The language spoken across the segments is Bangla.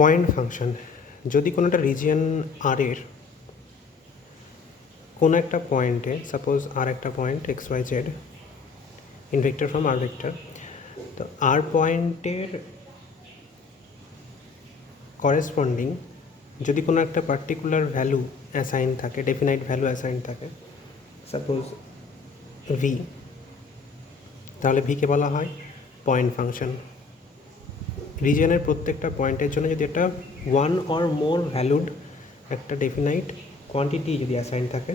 পয়েন্ট ফাংশন, যদি কোনো একটা রিজিয়ন আর এর কোনো একটা পয়েন্টে, সাপোজ আর একটা point x y z in vector from r vector, তো আর পয়েন্টের করেসপন্ডিং যদি কোনো একটা পার্টিকুলার ভ্যালু অ্যাসাইন থাকে, ডেফিনাইট ভ্যালু অ্যাসাইন থাকে, সাপোজ ভি, তাহলে ভিকে বলা হয় পয়েন্ট ফাংশন। রিজিয়নের প্রত্যেকটা পয়েন্টের জন্য যদি একটা ওয়ান অর মোর ভ্যালুড একটা ডেফিনাইট কোয়ান্টিটি যদি অ্যাসাইন থাকে,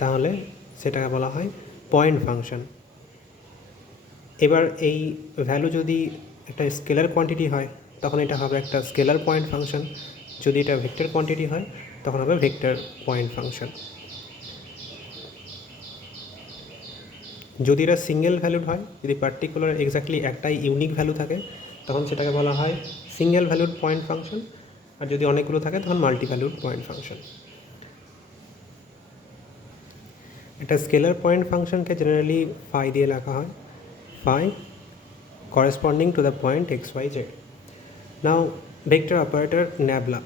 তাহলে সেটাকে বলা হয় পয়েন্ট ফাংশন। এবার এই ভ্যালু যদি একটা স্কেলার কোয়ান্টিটি হয়, তখন এটা হবে একটা স্কেলার পয়েন্ট ফাংশন। যদি এটা ভেক্টর কোয়ান্টিটি হয়, তখন হবে ভেক্টর পয়েন্ট ফাংশন। যদি এটা সিঙ্গেল ভ্যালুড হয়, যদি পার্টিকুলার এক্স্যাক্টলি একটাই ইউনিক ভ্যালু থাকে, তখন সেটাকে বলা হয় সিঙ্গেল ভ্যালুড পয়েন্ট ফাংশন। আর যদি অনেকগুলো থাকে, তখন মাল্টি ভ্যালুড পয়েন্ট ফাংশন। একটা স্কেলার পয়েন্ট ফাংশনকে জেনারেলি ফাই দিয়ে লেখা হয়, phi corresponding to the point x, y, z. Now vector operator nabla,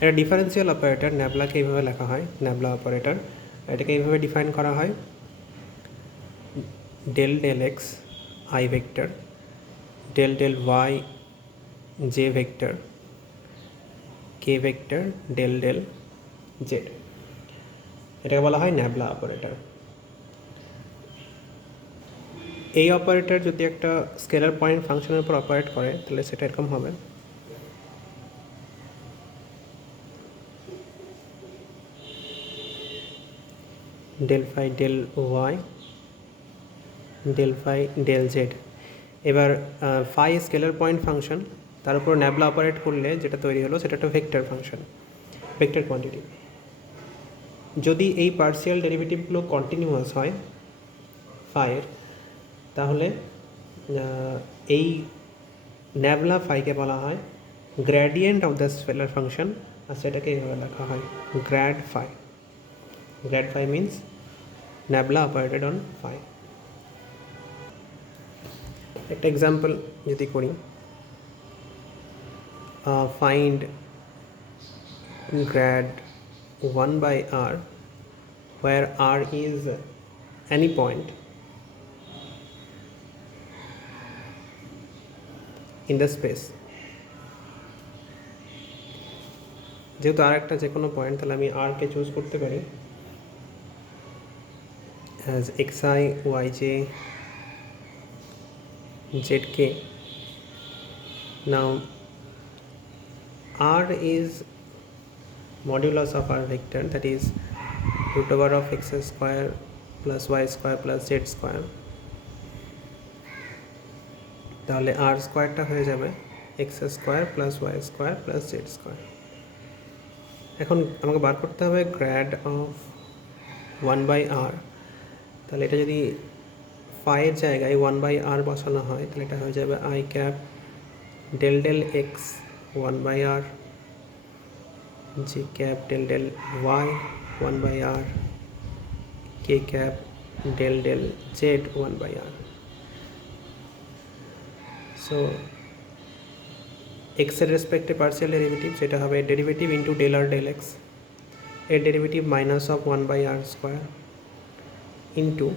এটা ডিফারেন্সিয়াল অপারেটর ন্যাবলাকে এইভাবে লেখা হয়, ন্যাবলা অপারেটর। এটাকে এইভাবে ডিফাইন করা হয়, del del x i vector, del del y j vector, k vector, del del z. এটাকে বলা হয় ন্যাবলা অপারেটর। এই অপারেটর যদি একটা স্কেলার পয়েন্ট ফাংশনের উপর অপারেট করে, তাহলে সেটা এরকম হবে, del phi del y del phi del z. এবার ফাই স্কেলার পয়েন্ট ফাংশন, তার উপর ন্যাবলা অপারেট করলে যেটা তৈরি হলো সেটা একটা ভেক্টর ফাংশন, ভেক্টর কোয়ান্টিটি। যদি এই পার্সিয়াল ডেরিভেটিভগুলো কন্টিনিউয়াস হয় ফাইয়ের, তাহলে এই ন্যাবলা ফাইকে বলা হয় gradient of the scalar function, আর সেটাকে এইভাবে লেখা হয় grad phi. Grad phi means nabla operated on phi. একটা এক্সাম্পল যদি করি, find grad 1 by r where r is any point in the space। যেহেতু আর একটা যে কোনো পয়েন্ট, তাহলে আমি আরকে চুজ করতে পারি as xi yj zk। now r is modulus of r vector, that is root over of x square plus y square plus z square। তাহলে r স্কোয়ারটা হয়ে যাবে x square plus y square plus z square. এখন আমাকে বার করতে হবে গ্র্যাড অফ 1 by r। তাহলে এটা যদি ফাইয়ের জায়গায় 1 by r বসানো হয়, তাহলে এটা হয়ে যাবে i cap del del x 1 by r j cap del del y 1 by r k cap del del z 1 by r। so x এর রেসপেক্টে পার্সিয়াল ডেরিভেটিভ, সেটা হবে derivative into del r del x, এর derivative minus of 1 by r square into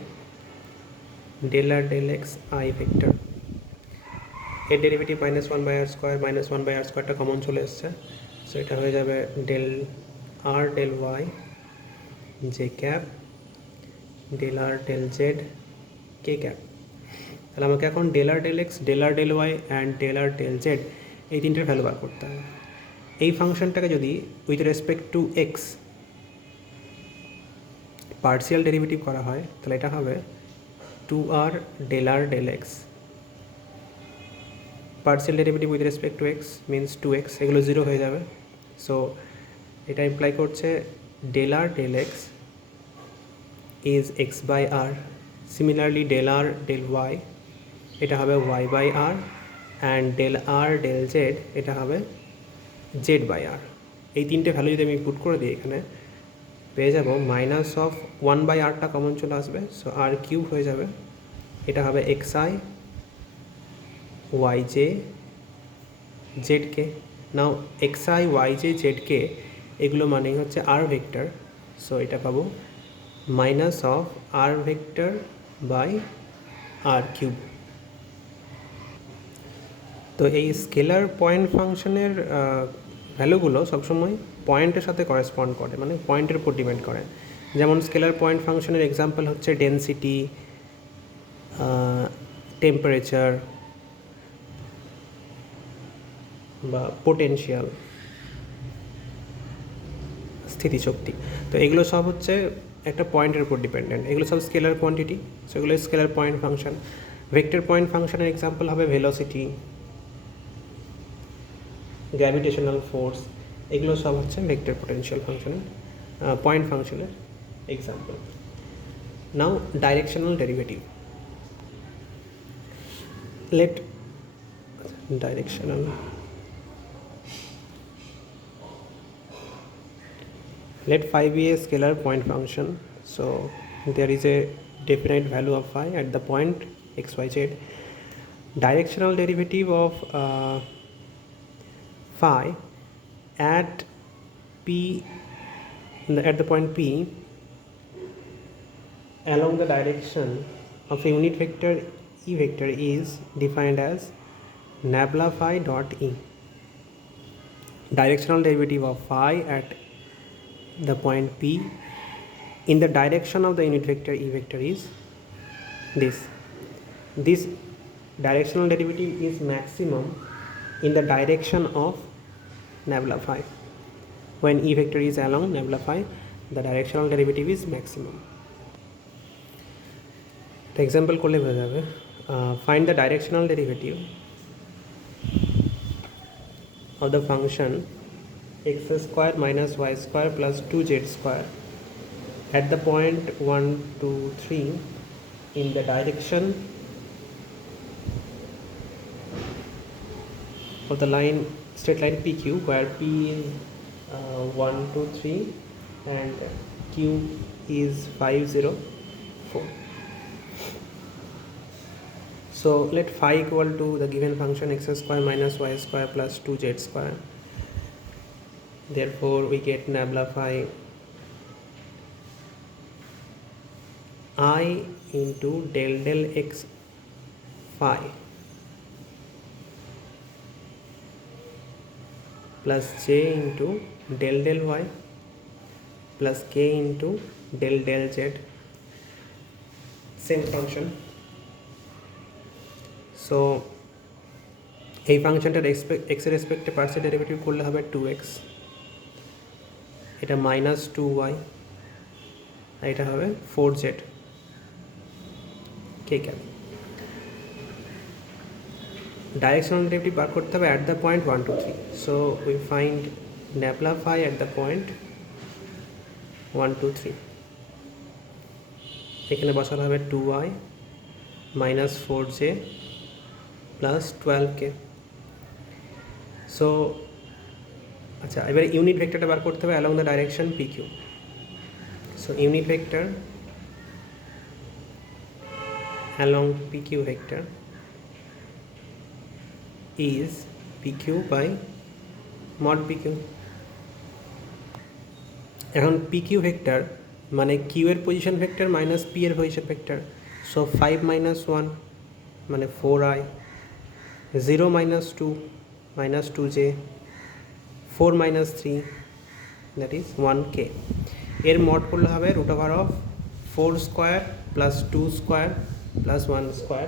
del r del x i vector, এর derivative minus 1 by r square, minus 1 by r স্কোয়ারটা কমন চলে এসছে, সো এটা হয়ে যাবে del r del y j cap del r del z k cap. তাহলে আমাকে এখন del r del x, del r del y and del r del z এই তিনটের ভ্যালু বার করতে হবে। এই ফাংশনটাকে যদি with respect to x partial derivative করা হয়, তাহলে এটা হবে 2r del r del x. Partial derivative with respect to x means 2x, এগুলো 0 হয়ে যাবে। সো এটা ইমপ্লাই করছে del r del x is x by r. Similarly del r del y এটা হবে y by r, and del r del z এটা হবে জেড বাই আর। এই তিনটে ভ্যালু যদি আমি পুট করে দিই, এখানে পেয়ে যাব মাইনাস অফ 1 বাই আরটা কমন চলে আসবে, সো আর কিউব হয়ে যাবে, এটা হবে x I yj zk. Now xi yj zk এগুলো মানে হচ্ছে r ভেক্টর, সো এটা পাবো minus of r vector by r cube. তো এই স্কেলার পয়েন্ট ফাংশনের ভ্যালুগুলো সবসময় পয়েন্টের সাথে করেসপন্ড করে, মানে পয়েন্টের উপর ডিপেন্ড করে। যেমন স্কেলার পয়েন্ট ফাংশনের এক্সাম্পল হচ্ছে ডেনসিটি, টেম্পারেচার বা পোটেনশিয়াল, স্থিতিশক্তি। তো এগুলো সব হচ্ছে একটা পয়েন্টের উপর ডিপেন্ডেন্ট, এগুলো সব স্কেলার কোয়ান্টিটি, সেগুলো scalar point function. Vector point ফাংশনের এক্সাম্পল হবে ভেলোসিটি, গ্র্যাভিটেশনাল ফোর্স, এগুলো সব হচ্ছে ভেক্টর পোটেনশিয়াল ফাংশনের পয়েন্ট ফাংশনের example. Now directional derivative. let directional let phi be a scalar point function, so there is a definite value of phi at the point xyz. Directional derivative of phi at p at the point p along the direction of a unit vector e vector is defined as nabla phi dot e. Directional derivative of phi at the point p in the direction of the unit vector e vector is this. This directional derivative is maximum in the direction of nabla phi. When e vector is along nabla phi, the directional derivative is maximum. The example করলে বোঝা যাবে। Find the directional derivative of the function x square minus y square plus 2z square at the point 1, 2, 3 in the direction of the line, straight line PQ, where P is 1, 2, 3 and Q is 5, 0, 4. So let phi equal to the given function x square minus y square plus 2z square. Therefore we get nabla phi I into del x phi plus j into del y plus k into del z, same function. So এই ফাংশনটার এক্সের রেসপেক্টে পার্সেল ডেরিভেটিভ করলে হবে 2x, এটা মাইনাস 2y, আর এটা হবে 4z কে ক্যাপ। ডাইরেকশনাল ডেরিভেটিভ বার করতে হবে at the point 1, 2, 3. So we find nabla phi at the point 1, 2, 3. এখানে বসানো হবে 2y minus 4z plus 12k। So আচ্ছা, এবারে ইউনিট ভেক্টরটা বার করতে হবে along the direction PQ. So unit vector along PQ vector is PQ by mod PQ. এখন PQ ভেক্টর মানে Q এর পজিশন ভেক্টর মাইনাস P এর পজিশন ভেক্টর। সো 5 minus 1 মানে 4i, 0 minus 2 minus 2j, 4 minus 3 that is 1k. এর মড করলে হবে root over of 4 square plus 2 square plus 1 square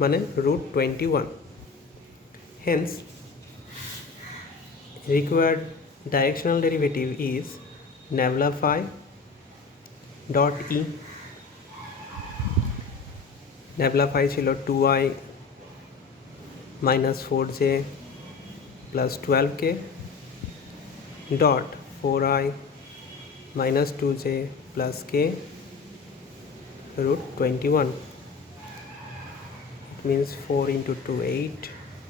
মানে root 21. Hence required directional derivative is nabla phi dot e. nabla phi ছিল 2i minus 4j plus 12k dot 4i minus 2j plus k root 21. It means 4 into 2, 8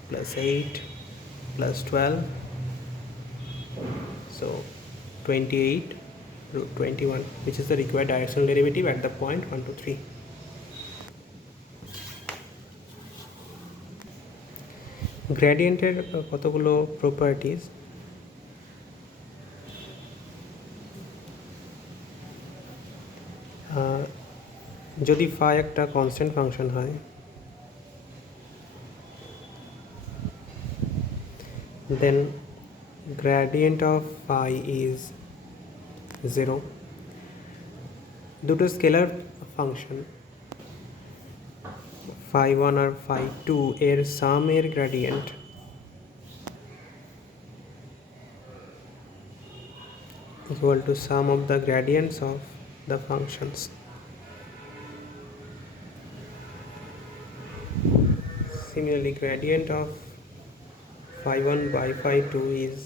plus 8 plus 12, so 28 root 21, which is the required directional derivative at the point 1, 2, 3. গ্রেডিয়েন্টের কতগুলো প্রপার্টিজ, যদি ফাই একটা কনস্ট্যান্ট ফাংশন হয় then gradient of phi is 0. দুটো স্কেলার ফাংশন phi 1 আর phi 2 এর সাম এর gradient equal to sum of the gradients of the functions. Similarly, gradient of phi 1 by phi 2 is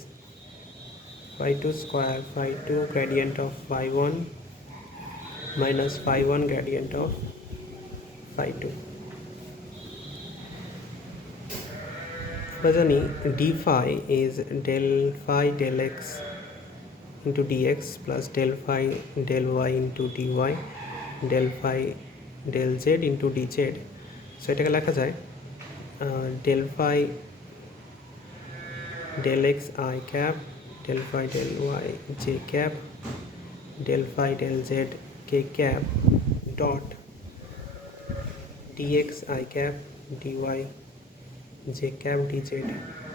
phi 2 square phi 2 gradient of phi 1 minus phi 1 gradient of phi 2. আমরা জানি d phi is del phi del x into dx plus del phi del y into dy del phi del z into dz. So এটাকে লেখা যায় del phi del x I cap del phi del y j cap del phi del z k cap dot dx I cap dy j cap dz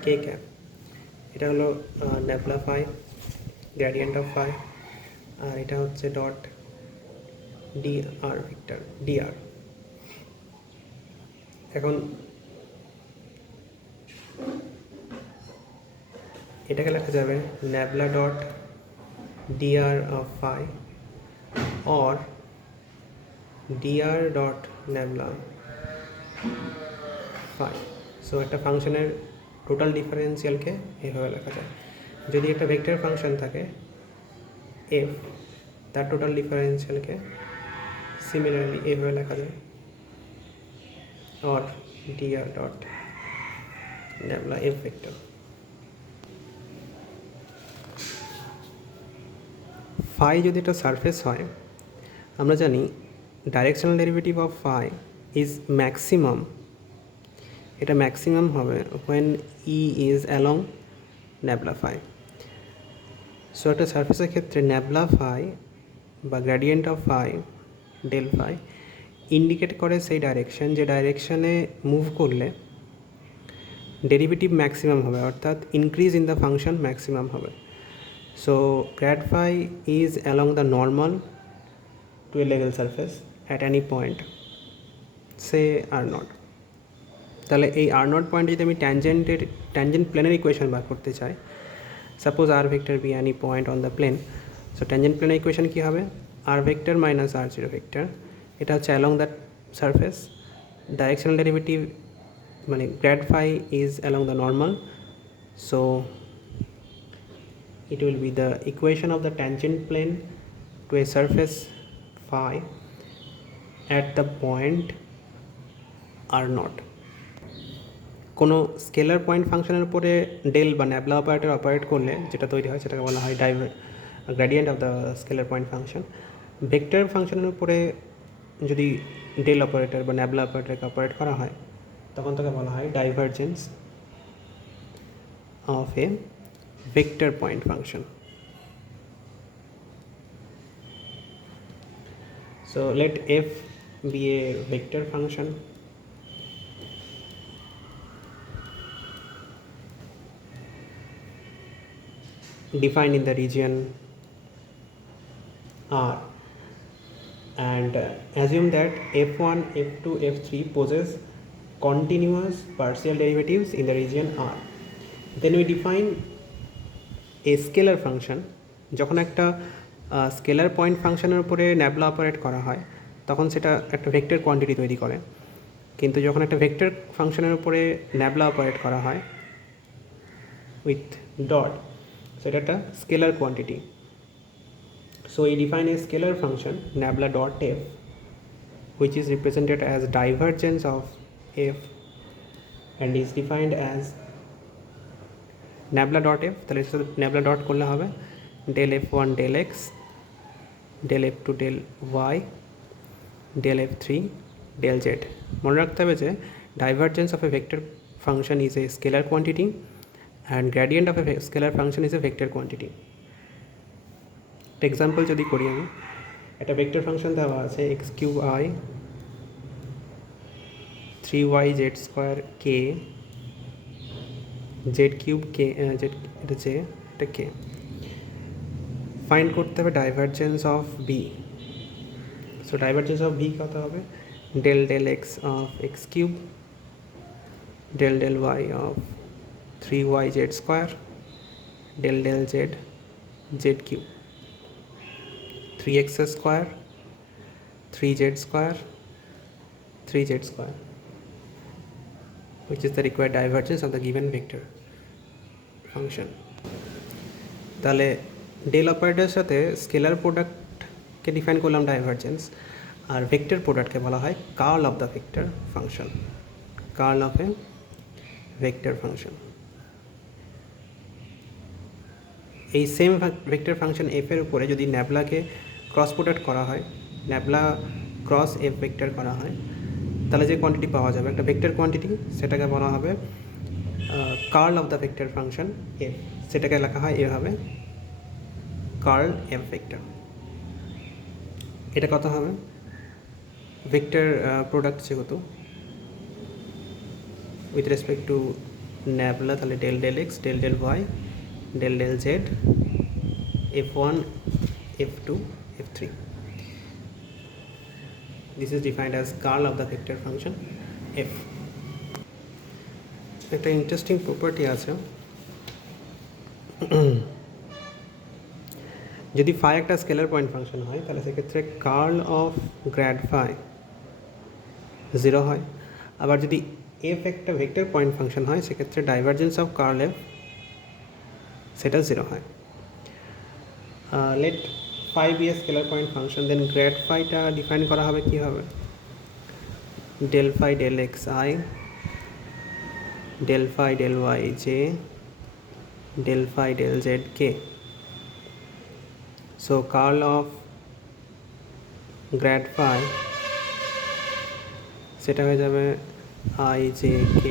k cap. এটা হলো nabla phi gradient of phi, আর এটা হচ্ছে ডট dr ভেক্টর dr. এখন এটাকে লেখা যাবে nabla dot dr of phi or dr dot nabla phi. So একটা ফাংশনের টোটাল ডিফারেন্সিয়ালকে এভাবে লেখা যায়। যদি একটা ভেক্টর ফাংশন থাকে f, তার টোটাল ডিফারেন্সিয়ালকে সিমিলারলি এভাবে লেখা যায় or dr dot nabla f vector. phi যদি একটা সারফেস হয়, আমরা জানি directional derivative of phi is maximum. এটা ম্যাক্সিমাম হবে when e is along nabla phi. So একটা সারফেসের ক্ষেত্রে নেবলা phi বা gradient of phi del phi indicate করে সেই ডাইরেকশন যে ডাইরেকশনে মুভ করলে ডেরিভেটিভ ম্যাক্সিমাম হবে, অর্থাৎ increase in the function maximum হবে। So grad phi is along the normal to a level surface at any point, say r naught. তাহলে এই r naught পয়েন্টে যদি আমি ট্যানজেন্ট প্লেনের ইকুয়েশন বার করতে চাই, suppose r vector be any point on the plane, so tangent প্লেনের ইকুয়েশন কী হবে, r vector minus r zero vector, এটা হচ্ছে along that surface, directional derivative মানে grad phi is along the normal, so it will be the equation of the tangent plane to a surface phi at the point r naught. কোনো স্কেলার পয়েন্ট ফাংশনের উপরে ডেল বা নেবলা অপারেট করলে যেটা তৈরি হয় সেটাকে বলা হয় gradient of the scalar point function. Vector ফাংশনের উপরে যদি ডেল অপারেটর বা নেবলা অপারেটরকে অপারেট করা হয় তখন তাকে বলা হয় divergence of A vector point function. So let f be a vector function defined in the region R, and assume that f1, f2, f3 possess continuous partial derivatives in the region R. Then we define A scalar function. যখন একটা স্কেলার পয়েন্ট ফাংশনের উপরে নেবলা অপারেট করা হয় তখন সেটা একটা ভেক্টর কোয়ান্টিটি তৈরি করে, কিন্তু যখন একটা ভেক্টর ফাংশনের উপরে নেবলা অপারেট করা হয় উইথ ডট, সেটা একটা স্কেলার কোয়ান্টিটি। সো এই define a scalar function nabla dot F which is represented as divergence of f and is defined as nabla dot f. তাহলে নেবলা ডট করলে হবে del f one del x, del f two del y, del f three del z. মনে রাখতে হবে যে divergence of a vector function is a scalar quantity and gradient of a scalar function is a vector quantity. Example যদি করি আমি, একটা ভেক্টর ফাংশন দেওয়া আছে x cube i 3y z square k z cube k z, এটা জে, এটা কে। ফাইন্ড করতে হবে divergence of b. So divergence of b কত হবে? Del del x of x cube del del y of 3yz square del del z z cube 3x square 3z square 3z square, which is the required divergence of the given vector function. তাহলে ডেল অপারেটরের সাথে স্কেলার প্রোডাক্টকে ডিফাইন করলাম ডাইভারজেন্স, আর ভেক্টর প্রোডাক্টকে বলা হয় curl of the vector function, curl of a vector function. এই সেম ভেক্টর ফাংশন এফ এর উপরে যদি ন্যাবলাকে ক্রস প্রোডাক্ট করা হয়, ন্যাবলা ক্রস এফ ভেক্টর করা হয়, তাহলে যে কোয়ান্টিটি পাওয়া যাবে একটা ভেক্টর কোয়ান্টিটি, সেটাকে বলা হবে curl of the vector function f. সেটাকে লেখা হয় এভাবে, কার্ল এফ ভেক্টর। এটা কত হবে? ভেক্টর প্রোডাক্ট যেহেতু with respect to nabla, তাহলে del del x del del y del del z f1 f2 f3. This is defined as curl of the vector function f. একটা ইন্টারেস্টিং প্রপার্টি আছে, যদি ফাই একটা স্কেলার পয়েন্ট ফাংশন হয় তাহলে সেক্ষেত্রে কার্ল অফ গ্র্যাড ফাই 0 হয়। আবার যদি এফ একটা ভেক্টর পয়েন্ট ফাংশন হয় সেক্ষেত্রে ডাইভারজেন্স অফ কার্ল এফ সেটা 0 হয়। Let phi be a scalar point function, then grad ফাইটা ডিফাইন করা হবে কী হবে? Del phi del x i del phi del y j del phi del z k. So curl of grad phi সেটা হয়ে যাবে I j k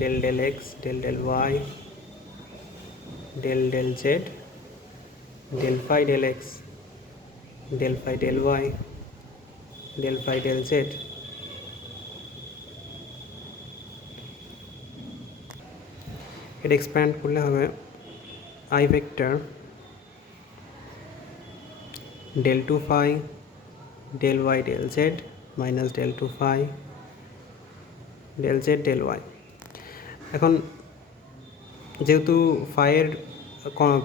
del del x del del y del del z del phi del x del phi del y del phi del z। এটা এক্সপ্যান্ড করলে হবে I vector del 2 phi del y del z minus del 2 phi del z del y। এখন যেহেতু ফাইয়ের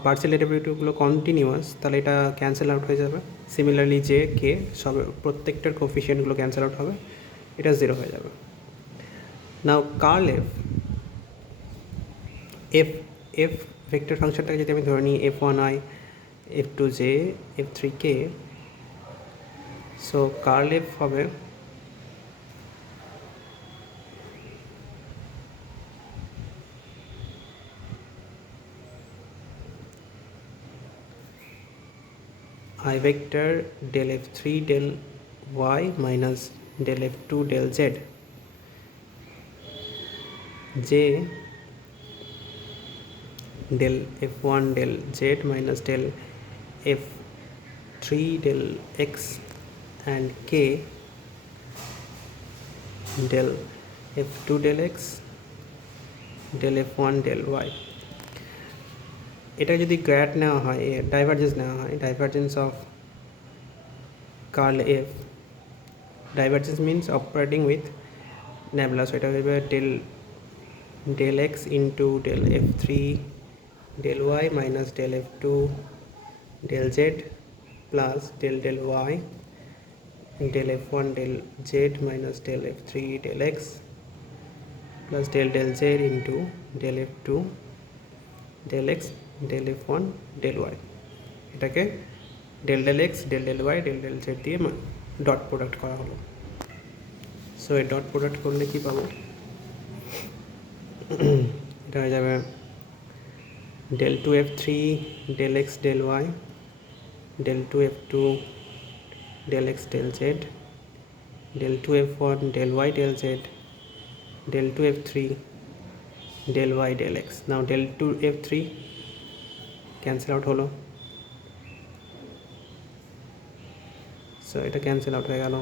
পার্সিয়াল ডেরিভেটিভগুলো কন্টিনিউয়াস, তাহলে এটা ক্যান্সেল আউট হয়ে যাবে। সিমিলারলি জে কে সব প্রত্যেকটার কোফিশিয়েন্টগুলো ক্যান্সেল আউট হবে, এটা 0 হয়ে যাবে। Now curl f f f vector ফাংশনটাকে যদি আমি ধরে নিই f1i f2j f3k, so curl f হবে I vector del f3 del y minus del f2 del z j del f1 del z minus del f3 del x and k del f2 del x del f1 del y। এটা যদি গ্র্যাড নেওয়া হয়, ডাইভারজেন্স নেওয়া হয়, divergence of curl f, divergence means operating with nabla, so এটা হবে del del x into del f three del y minus del f two del z plus del del y del f one del z minus del f three del x plus del del z into del f two del x del f one del y. এটাকে del del x del del y del del Z দিয়ে ডট প্রোডাক্ট করা হলো। সো এই ডট প্রোডাক্ট করলে কী পাবো? এটা হয়ে যাবে del 2f3 del x del y del 2f2 del x del z del 2f1 del y del z del 2 f3 del y del x. Now del 2 f3 cancel out হলো, সো এটা ক্যান্সেল আউট হয়ে গেল,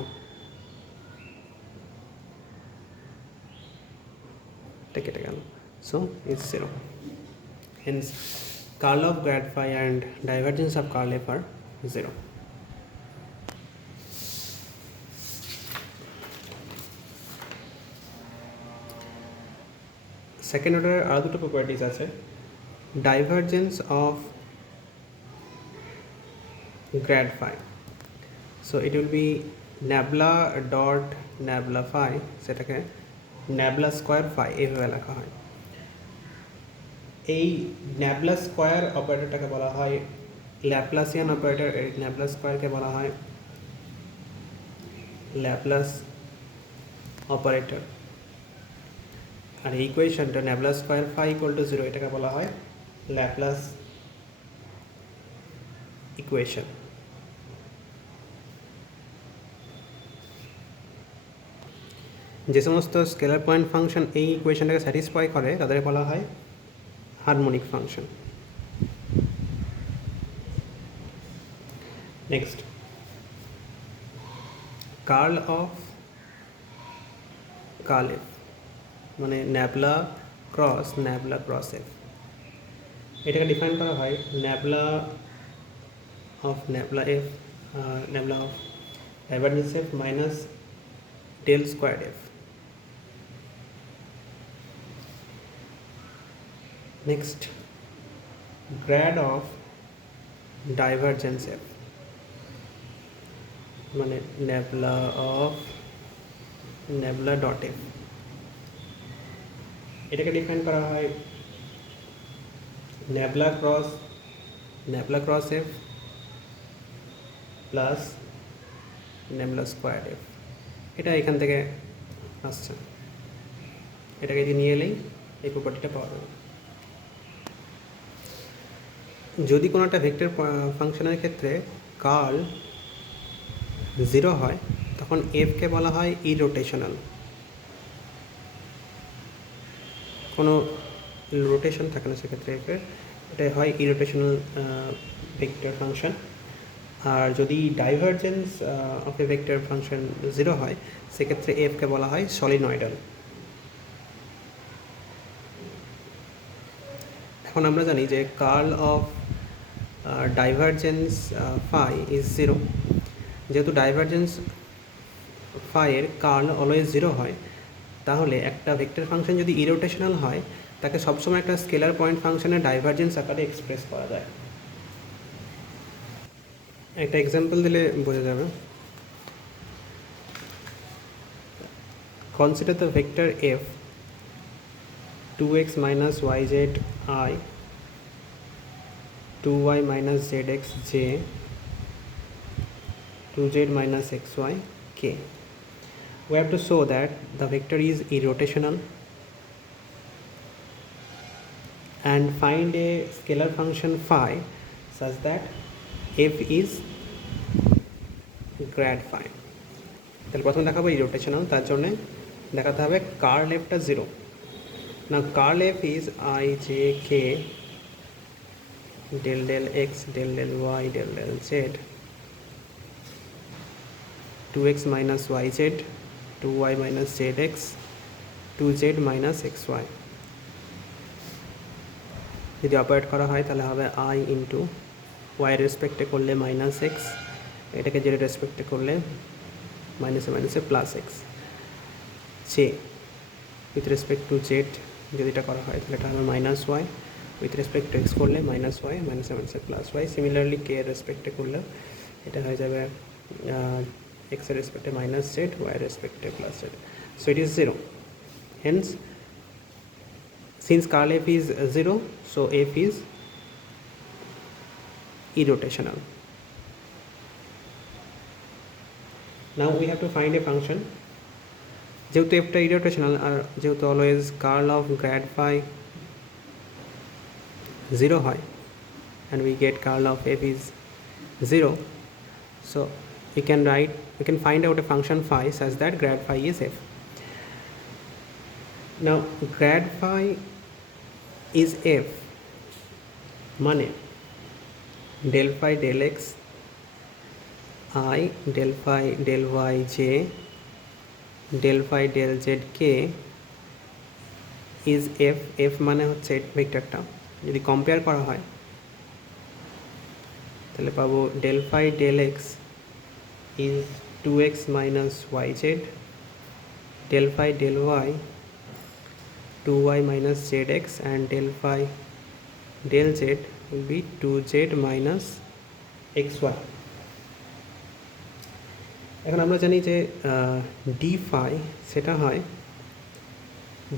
এটা কেটে গেল, so it's 0. Hence curl of grad phi and divergence of curl f are 0. Second অর্ডারের আরও দুটো প্রপার্টিস আছে। Divergence of grad phi, so it will be nabla dot nabla phi, সেটাকে ন্যাবলা স্কোয়ার ফাই এইভাবে লেখা হয়। এই ন্যাবলা স্কোয়ার অপারেটরটাকে বলা হয় ল্যাপ্লাসিয়ান অপারেটর, এই ন্যাবলা স্কোয়ারকে বলা হয় ল্যাপ্লাস অপারেটর। আর এই ইকুয়েশনটা nabla square phi equal to 0, এটাকে বলা হয় ল্যাপ্লাস ইকুয়েশন। যে সমস্ত স্কেলার পয়েন্ট ফাংশন এই ইকুয়েশনটাকে স্যাটিসফাই করে তাদের বলা হয় harmonic function. Next, curl of curl f, মানে ন্যাবলা ক্রস এফ, এটাকে ডিফাইন করা হয় nabla of f, nabla of divergence f minus del square f. Next, grad of divergence f, মানে ন্যাবলা ডট এফ, এটাকে ডিফাইন করা হয় nabla cross f plus nabla square f. এটা এখান থেকে আসছে, এটাকে যদি নিয়ে এলেই এই প্রপার্টিটা পাওয়া যাবে। যদি কোনো একটা ভেক্টর ফাংশনের ক্ষেত্রে কার্ল 0 হয় তখন এফকে বলা হয় ইরোটেশনাল। কোনো রোটেশন থাকে না সেক্ষেত্রে এফের, এটা হয় ইরোটেশনাল ভেক্টর ফাংশন। আর যদি divergence of a vector function 0 হয় সেক্ষেত্রে এফকে বলা হয় সলিনয়েডাল। এখন আমরা জানি যে curl of divergence phi is 0। যেহেতু ডাইভারজেন্স ফাইয়ের কার্ল অলওয়েজ 0 হয়, তাহলে একটা ভেক্টর ফাংশন যদি ইরোটেশনাল হয় তাকে সবসময় একটা স্কেলার পয়েন্ট ফাংশনের ডাইভারজেন্স আকারে এক্সপ্রেস করা যায়। একটা এক্সাম্পল দিলে বোঝা যাবে। Consider the vector F 2x minus yz I 2y minus zx j 2z minus xy k. We have to show that the vector is irrotational and find a scalar function phi such that f is grad phi. তাহলে প্রথমে দেখাবো ইরোটেশনাল, তার জন্য দেখাতে হবে curl এফটা 0। Now curl f is I j k del x del y del z 2x minus yz 2y minus zx 2z minus xy। যদি অপারেট করা হয় তাহলে হবে I ইন্টু y রেসপেক্টে করলে মাইনাস এক্স, এটাকে জেড রেসপেক্টে করলে মাইনাসে plus x, j with respect to z যদি এটা করা হয় তাহলে এটা হবে minus y, with respect to x করলে মাইনাস ওয়াই মাইনাসে প্লাস ওয়াই। সিমিলারলি কে রেসপেক্টে করলে এটা হয়ে যাবে এক্সের রেসপেক্টে মাইনাস জেড, ওয়াই রেসপেক্টে plus z. So it is 0। Hence since curl f is 0, so f is irrotational. Now we have to find a function. যেহেতু এফটা ইরোটেশনাল আর যেহেতু always curl of grad phi 0 হয় and we get curl of f is 0, so we can find out a function phi such that grad phi is f. Now grad phi is f মানে del phi del x I del phi del y j del phi del z k is f মানে হচ্ছে ভেক্টরটা যদি কম্পেয়ার করা হয় তাহলে পাবো del phi del x is 2x minus yz, del phi del y 2y minus zx, and del phi del z will be 2z minus xy. এখন আমরা জানি যে ডি ফাই সেটা হয়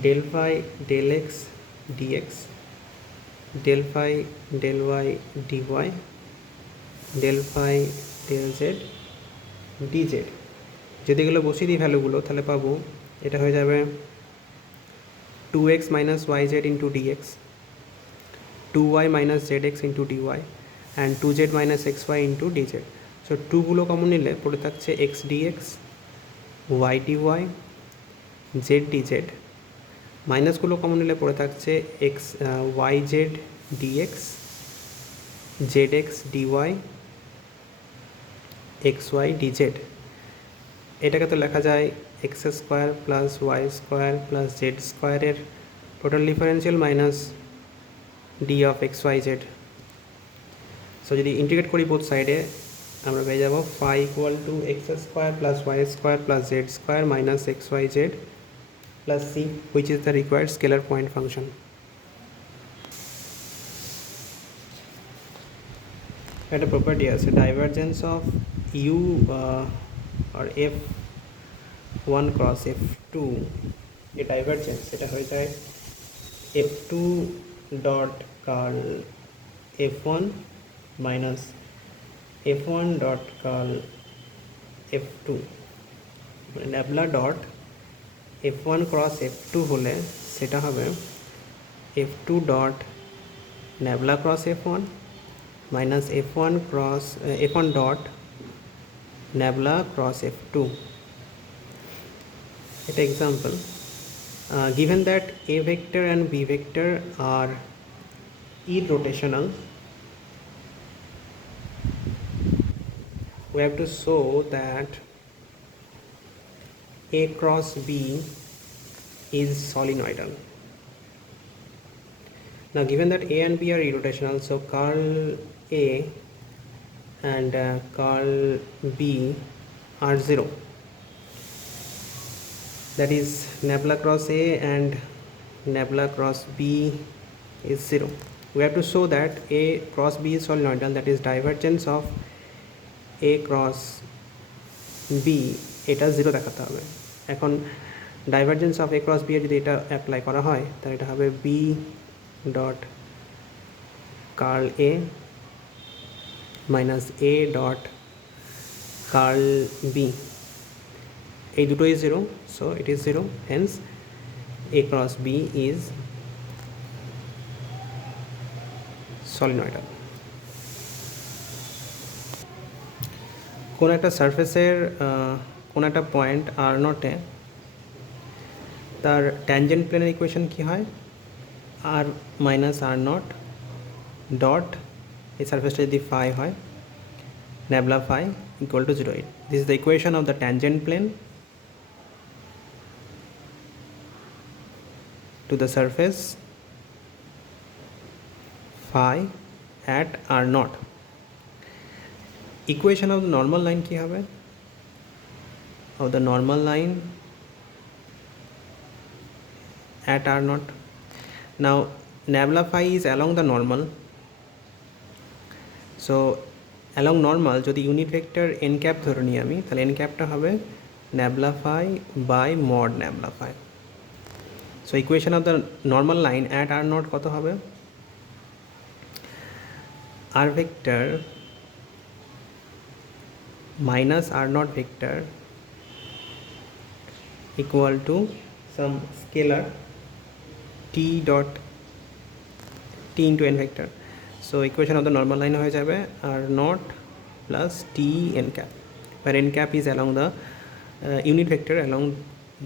del phi del x dx, del phi del y dy, del phi del z dz. যদি এগুলো বসিয়ে দিই ভ্যালুগুলো তাহলে পাবো এটা হয়ে যাবে 2x minus yz into dx, 2y minus zx into dy, and 2z minus xy into dz. সো 2গুলো কমন নিলে পড়ে থাকছে x dx, y dy, z dz. মাইনাসগুলো কমন নিলে পড়ে থাকছে x yz dx, zx dy, xy dz. এটাকে তো লেখা যায় x square plus y square plus z স্কোয়ারের total differential minus d of x y z. So যদি ইন্টিগ্রেট করি বোথ সাইডে আমরা পেয়ে যাবো phi equal to x square plus y square plus z square minus x y z plus c, which is the required scalar point function. একটা প্রপার্টি আছে divergence of u or f1 cross f2 এ ডাইভারজেন্স এটা হয়ে যায় f2 dot curl f1 minus f1 dot curl f2 মানে nabla dot f1 cross f2 হলে সেটা হবে f2 dot nabla cross f1 minus f1 cross f1 dot nabla cross f2. An example, given that a vector and b vector are irrotational, we have to show that a cross b is solenoidal. Now given that a and b are irrotational, so curl a and curl b are 0. That is nabla cross a and nabla cross b is 0. We have to show that a cross b is solenoidal, that is divergence of a cross b এটা 0 দেখাতে হবে. এখন divergence of a cross b এর যদি এটা অ্যাপ্লাই করা হয় তাহলে এটা হবে b dot curl a minus a dot curl b. এই দুটোই 0, so it is 0, hence a cross b is solenoidal. কোন একটা সারফেসের কোন একটা পয়েন্ট আর নটে তার ট্যানজেন্ট প্লেনের ইকুয়েশন কি হয় আর মাইনাস আর নট ডট এই সারফেসটা যদি phi হয় nabla phi equal to 0. This is the equation of the tangent plane to the surface phi at r naught. Equation of the normal line কি হবে? Of the normal line at r naught. Now nabla phi is along the normal. So along normal যদি ইউনিট ভেক্টর এন ক্যাপ ধরে নিই আমি তাহলে এন ক্যাপটা হবে nabla phi by mod nabla phi. So equation of the normal line at r not কত হবে r vector minus r not vector equal to some scalar t dot t into n vector. So equation of the normal line হয়ে যাবে r naught plus t n cap, where n cap is along the unit vector along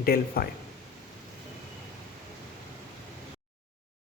del phi.